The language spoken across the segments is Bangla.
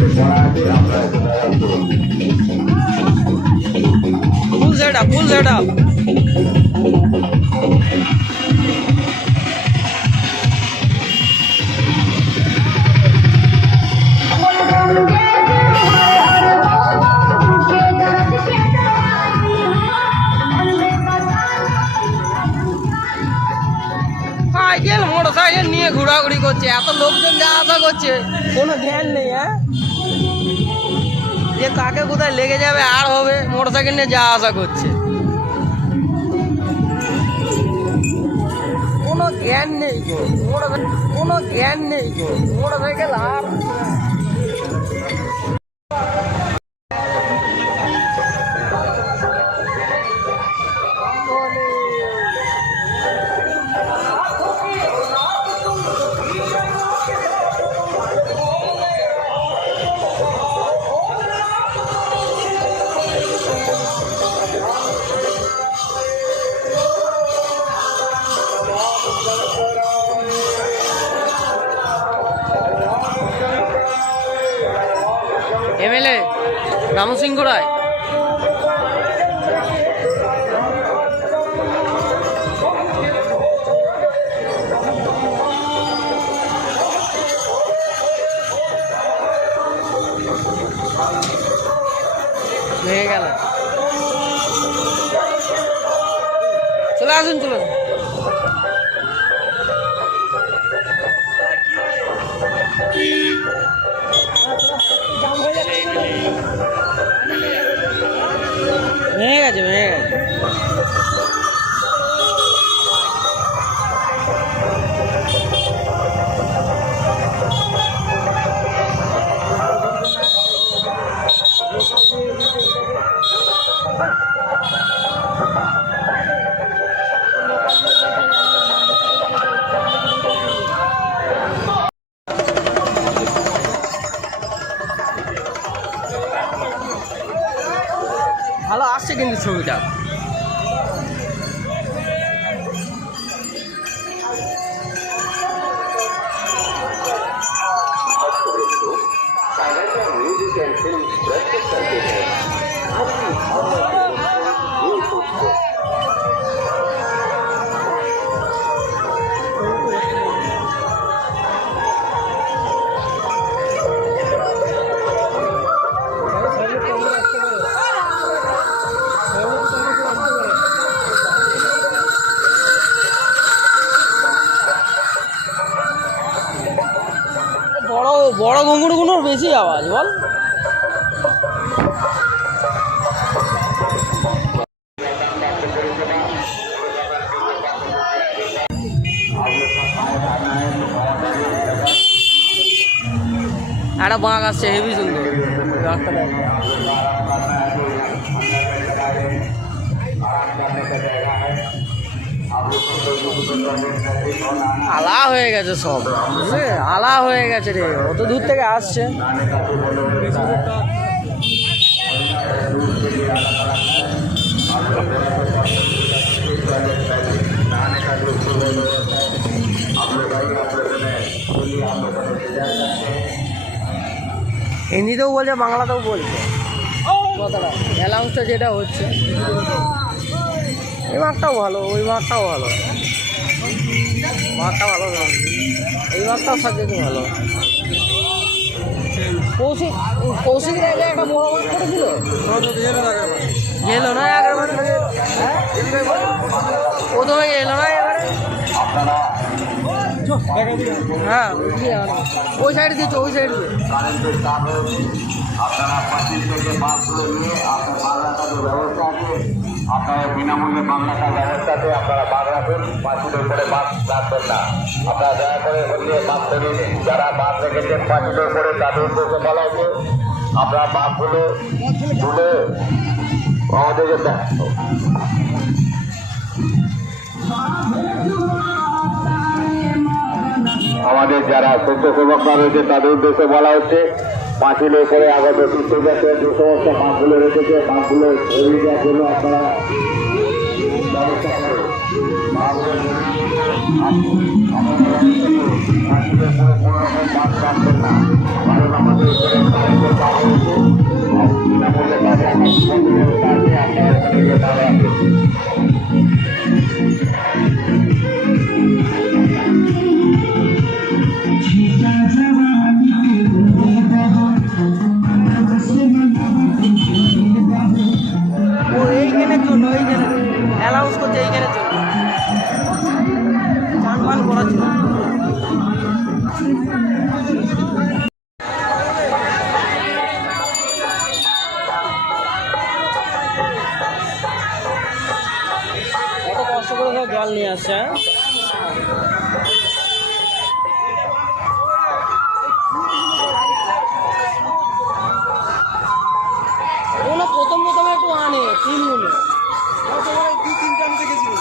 Full set up, full set up. Cycle motor cycle নিয়ে ঘোরাঘুরি করছে, এত লোকজন যা আসা করছে কোনো ধ্যান নেই। হ্যাঁ, যে কাকে কোথায় লেগে যাবে আর হবে, মোটর সাইকেল নিয়ে যা আসা করছে, কোনো জ্ঞান নেই, কোনো জ্ঞান নেই। মোটর সাইকেল আর এমএলএ রামসিংহ রায়। ভেঙে গেল, চলে আসুন, চলে আসুন। ভেঙে গেছে, ভেঙে গেছে। ভালো আসছে কিন্তু ছবিটা। বড় বড় ঘুঙুরগুলোর বেশি আওয়াজ বল। একটা বাঁক আসছে, হেভি সুন্দর রাস্তাটা। আলা হয়ে গেছে সব, বুঝলে, আলা হয়ে গেছে রে, অত দূর থেকে আসছে। হিন্দিতেও বলছে, বাংলাতেও বলছে কথাটা, অ্যালাউন্সটা যেটা হচ্ছে। এই মাঠটাও ভালো, ওই মাঠটাও ভালো, মাঠটা ভালো, এই মাঠটাও সাজেতে ভালো। কৌশিকের আগে একটা বড় মাঠ করেছিল, গেলো না আগের মাঠে, প্রথমে গেলো না এবারে। হ্যাঁ, ওই সাইড দিয়েছো, ওই সাইড দিয়ে। আপনারা পাঁচিল থেকে বাসগুলো নিয়ে আপনার বাংলাটা যে ব্যবস্থা আছে, আপনারা বিনামূল্যে বাংলাটার ব্যবস্থাতে আপনারা বাস রাখবেন, পাঁচিলের উপরে বাস রাখবেন না। আপনারা দয়া করে হচ্ছে বাস রেখে দিন। যারা বাস রেখেছেন পাঁচিলের উপরে তাদের উদ্দেশ্যে বলা হচ্ছে আপনারা বাসগুলো তুলে আমাদেরকে আমাদের যারা স্বেচ্ছাসেবকরা রয়েছে তাদের উদ্দেশ্যে বলা হচ্ছে পাঁচিলের উপরে আগত তীর্থযাত্রীরা যে সমস্ত বাঁকগুলো রেখেছে বাঁকগুলো এড়িয়ে দেওয়ার জন্য আপনারা ব্যবস্থা করুন। পাঁচিলের উপরে কোনো রকম বাস রাখবেন না, কারণ আমাদের দিকে খেয়াল রাখবেন। ও এইখানের জন্য অ্যালাউন্স করছে এইখানের জন্য চান পান করার জন্য। কত কষ্ট করে সব জল নিয়ে আসছে। ওগুলো প্রথম একটু আনে তিনগুলো, দু তিনটা আনতে গেছিল।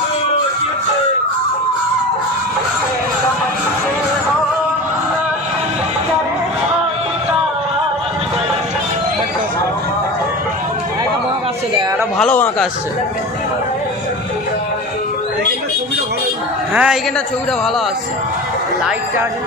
একটা বাঁক আসছে, দেখ একটা ভালো বাঁক আসছে। হ্যাঁ এইখানটা ছবিটা ভালো আসছে, লাইটটা আছে।